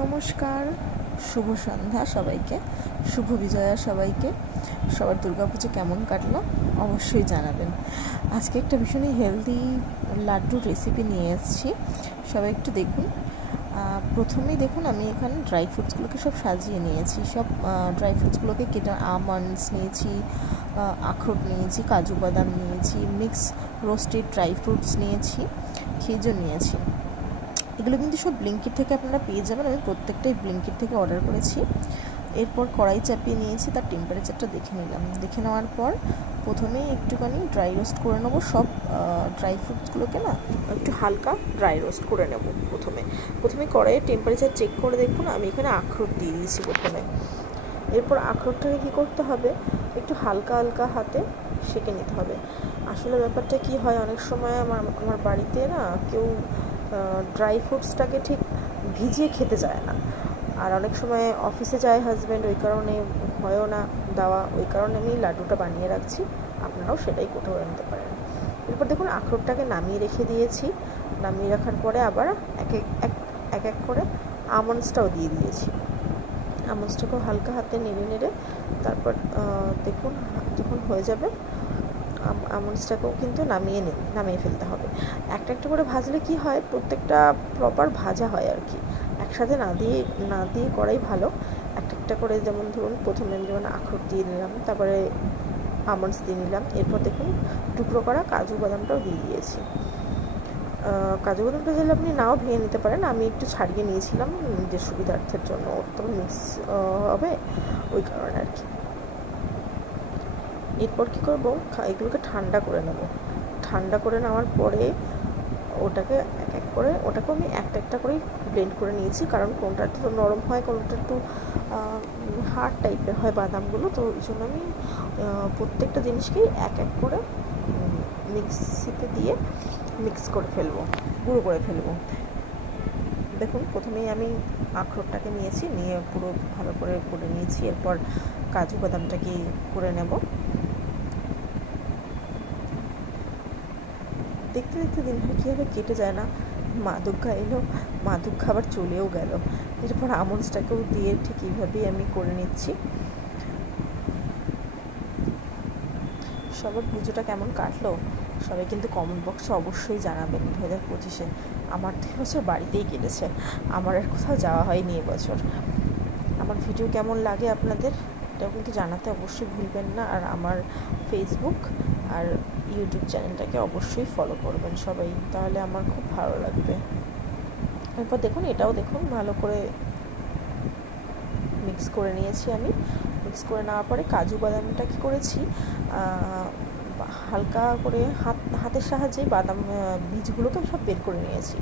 নমস্কার, শুভ সন্ধ্যা সবাইকে, শুভ বিজয়া সবাইকে। সবার দুর্গাপুজো কেমন কাটলো অবশ্যই জানাবেন। আজকে একটা ভীষণই হেলদি লাড্ডুর রেসিপি নিয়ে এসেছি, সবাই একটু দেখুন। প্রথমেই দেখুন আমি এখানে ড্রাই ফ্রুটসগুলোকে সব সাজিয়ে নিয়েছি। সব ড্রাই ফ্রুটসগুলোকে কেটে আমন্ডস নিয়েছি, আখরোট নিয়েছি, কাজু বাদাম নিয়েছি, মিক্স রোস্টেড ড্রাই ফ্রুটস নিয়েছি, খেজুর নিয়েছি। এগুলো কিন্তু সব ব্লিঙ্কিট থেকে আপনারা পেয়ে যাবেন। আমি প্রত্যেকটাই ব্লিঙ্কিট থেকে অর্ডার করেছি। এরপর কড়াই চাপিয়ে নিয়েছি, তার টেম্পারেচারটা দেখে নিলাম। দেখে নেওয়ার পর প্রথমেই একটুখানি ড্রাই রোস্ট করে নেবো। সব ড্রাই ফ্রুটসগুলোকে না একটু হালকা ড্রাই রোস্ট করে নেব। প্রথমে কড়াইয়ের টেম্পারেচার চেক করে দেখুন। আমি এখানে আখরোট দিয়ে দিয়েছি প্রথমে। এরপর আখরোটটাকে কী করতে হবে, একটু হালকা হালকা হাতে সেঁকে নিতে হবে। আসলে ব্যাপারটা কি হয়, অনেক সময় আমার বাড়িতে না কেউ ড্রাই ফ্রুটসটাকে ঠিক ভিজিয়ে খেতে যায় না, আর অনেক সময় অফিসে যায় হাজব্যান্ড, ওই কারণে হয়ও না দেওয়া। ওই কারণে আমি লাড্ডুটা বানিয়ে রাখছি, আপনারাও সেটাই করে নিতে পারেন। এরপর দেখুন আখরোটটাকে নামিয়ে রেখে দিয়েছি। নামিয়ে রাখার পরে আবার এক এক করে আমন্ডসটাও দিয়ে দিয়েছি। আমন্ডসটাকেও হালকা হাতে নেড়ে তারপর দেখুন যখন হয়ে যাবে আমন্ডসটাকেও কিন্তু নামিয়ে ফেলতে হবে। একটা একটা করে ভাজলে কি হয়, প্রত্যেকটা প্রপার ভাজা হয় আর কি। একসাথে না দিয়ে করাই ভালো। একটা করে, যেমন ধরুন প্রথমে যেমন আখরোট দিয়ে নিলাম, তারপরে আমন্ডস দিয়ে নিলাম, এরপর দেখুন টুকরো করা কাজু বাদামটাও দিয়ে দিয়েছি। কাজু বাদামটা চাইলে আপনি নাও ভেঙে নিতে পারেন, আমি একটু ছাড়িয়ে নিয়েছিলাম নিজের সুবিধার্থের জন্য, ওর তো মিক্স হবে ওই কারণে আর কি। এরপর কী করবো, এগুলোকে ঠান্ডা করে নেব। ঠান্ডা করে নেওয়ার পরে ওটাকে ওটাকেও আমি একটা করেই ব্লেন্ড করে নিয়েছি, কারণ কোনটা একটু নরম হয়, কোনটা একটু হার্ড টাইপের হয় বাদামগুলো, তো ওই জন্য আমি প্রত্যেকটা জিনিসকেই এক করে মিক্সিতে দিয়ে মিক্স করে ফেলবো, গুঁড়ো করে ফেলবো। দেখুন প্রথমেই আমি আখরোটটাকে নিয়ে পুরো ভালো করে নিয়েছি। এরপর কাজু বাদামটাকে করে নেব। দেখতে দেখতে দিনটা কীভাবে কেটে যায় না, মা দুর্গা এলো, মা দুর্গা আবার চলেও গেল। এরপর আমন্ডসটাকেও দিয়ে ঠিক এইভাবেই আমি করে নিচ্ছি। সবার পুজোটা কেমন কাটলো সবাই কিন্তু কমেন্ট বক্সে অবশ্যই জানাবেন। 2025-এ আমার তো এবছর বাড়িতেই কেটেছে, আমার আর কোথাও যাওয়া হয়নি এবছর। আমার ভিডিও কেমন লাগে আপনাদের এটাও কিন্তু জানাতে অবশ্যই ভুলবেন না। আর আমার ফেসবুক আর ইউটিউব চ্যানেলটাকে অবশ্যই ফলো করবেন সবাই, তাহলে আমার খুব ভালো লাগবে। এরপর দেখুন এটাও দেখুন ভালো করে মিক্স করে নিয়েছি আমি। মিক্স করে নেওয়ার পরে কাজু বাদামটা কী করেছি, হালকা করে হাতের সাহায্যে বাদাম বীজগুলোকে সব বের করে নিয়েছি।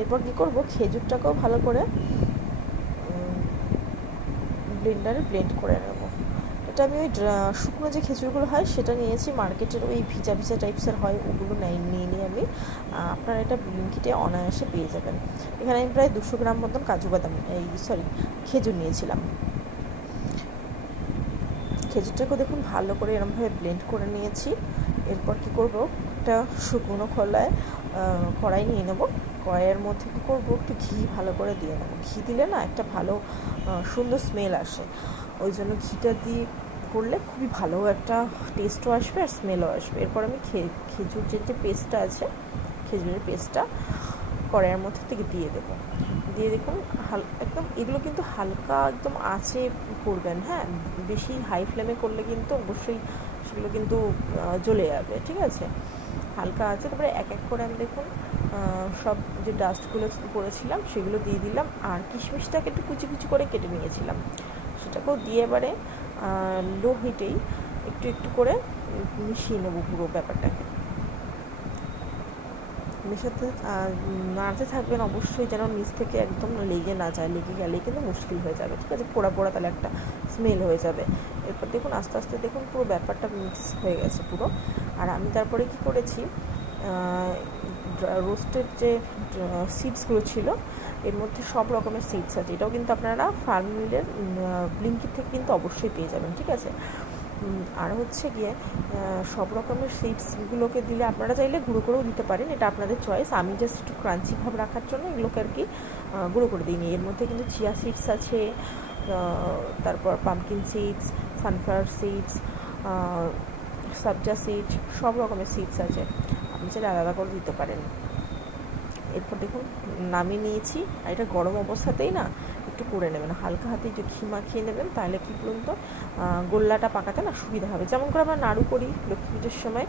এরপর কী করব, খেজুরটাকেও ভালো করে ব্লেন্ডারে ব্লেন্ড করে নেব। এটা আমি ওই শুকনো যে খেজুরগুলো হয় সেটা নিয়েছি, মার্কেটের ওই ভিজা টাইপসের হয় ওগুলো নিয়ে আমি। আপনারা এটা ব্লিঙ্কিটে অনায়াসে পেয়ে যাবেন। এখানে আমি প্রায় 200 গ্রাম মতন খেজুর নিয়েছিলাম। খেজুরটাকেও দেখুন ভালো করে এরকমভাবে ব্লেন্ড করে নিয়েছি। এরপর কী করব, একটা শুকনো কড়াই নিয়ে নেব। কড়াইয়ের মধ্যে কী করবো, একটু ঘি ভালো করে দিয়ে নেবো। ঘি দিলে না একটা ভালো সুন্দর স্মেল আসে, ওই জন্য ঘিটা দিয়ে করলে খুবই ভালো একটা টেস্টও আসবে আর স্মেলও আসবে। এরপর আমি খেজুর যে পেস্টটা আছে, খেজুরের পেস্টটা কড়াইয়ের মধ্যে থেকে দিয়ে দেবো। দিয়ে দেখুন একদম এগুলো কিন্তু হালকা একদম আঁচে করবেন, হ্যাঁ, বেশি হাই ফ্লেমে করলে কিন্তু অবশ্যই সেগুলো কিন্তু জ্বলে যাবে, ঠিক আছে। হালকা আছে। তারপরে এক করে আমি দেখুন সব যে ডাস্টগুলো করেছিলাম সেগুলো দিয়ে দিলাম, আর কিশমিশটাকে একটু কুচি করে কেটে নিয়েছিলাম সেটাকেও দিয়ে এবারে লো হিটেই একটু করে মিশিয়ে নেবো পুরো ব্যাপারটাকে। মেশাতে নাড়তে থাকবেন অবশ্যই, যেন নিচ থেকে একদম লেগে না যায়। লেগে গেলেই কিন্তু মুশকিল হয়ে যাবে, ঠিক আছে, পোড়া তাহলে একটা স্মেল হয়ে যাবে। এরপর দেখুন আস্তে আস্তে দেখুন পুরো ব্যাপারটা মিক্স হয়ে গেছে পুরো। আর আমি তারপরে কি করেছি, রোস্টেড যে সিডসগুলো ছিল, এর মধ্যে সব রকমের সিডস আছে। এটাও কিন্তু আপনারা ফার্মিলের ব্লিঙ্কিট থেকে কিন্তু অবশ্যই পেয়ে যাবেন, ঠিক আছে। আর হচ্ছে গিয়ে সব রকমের সিডসগুলোকে দিলে আপনারা চাইলে গুঁড়ো করেও দিতে পারেন, এটা আপনাদের চয়েস। আমি জাস্ট একটু ক্রাঞ্চি ভাব রাখার জন্য এগুলোকে আর কি গুঁড়ো করে দিইনি। এর মধ্যে কিন্তু চিয়া সিডস আছে, তারপর পামকিন সিডস, সানফ্লাওয়ার সিডস, সবজা সিডস, সব রকমের সিডস আছে, আপনি চাইলে আলাদা করে দিতে পারেন। এরপর দেখুন নামিয়ে নিয়েছি। আর এটা গরম অবস্থাতেই না একটু করে নেবেন, হালকা হাতে যে ঘি মাখিয়ে নেবেন, তাহলে কি বলুন তো গোল্লাটা পাকাতে না সুবিধা হবে। যেমন করে আমরা নাড়ু করি লক্ষ্মী পুজোর সময়,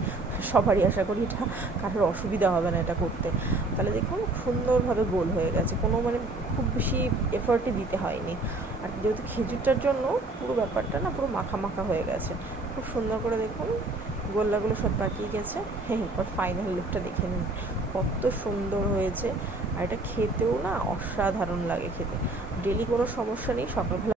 সবারই আশা করি এটা কারোর অসুবিধা হবে না এটা করতে। তাহলে দেখুন সুন্দরভাবে গোল হয়ে গেছে, কোনো মানে খুব বেশি এফর্টই দিতে হয়নি। আর যেহেতু খেজুরটার জন্য পুরো ব্যাপারটা না পুরো মাখা মাখা হয়ে গেছে, খুব সুন্দর করে দেখুন গোল্লাগুলো সব পাকিয়ে গেছে। এরপর ফাইনাল লুকটা দেখে নিন, কত সুন্দর হয়েছে। আর এটা খেতেও না অসাধারণ লাগে খেতে। ডেলি কোনো সমস্যা নেই, সকালবেলা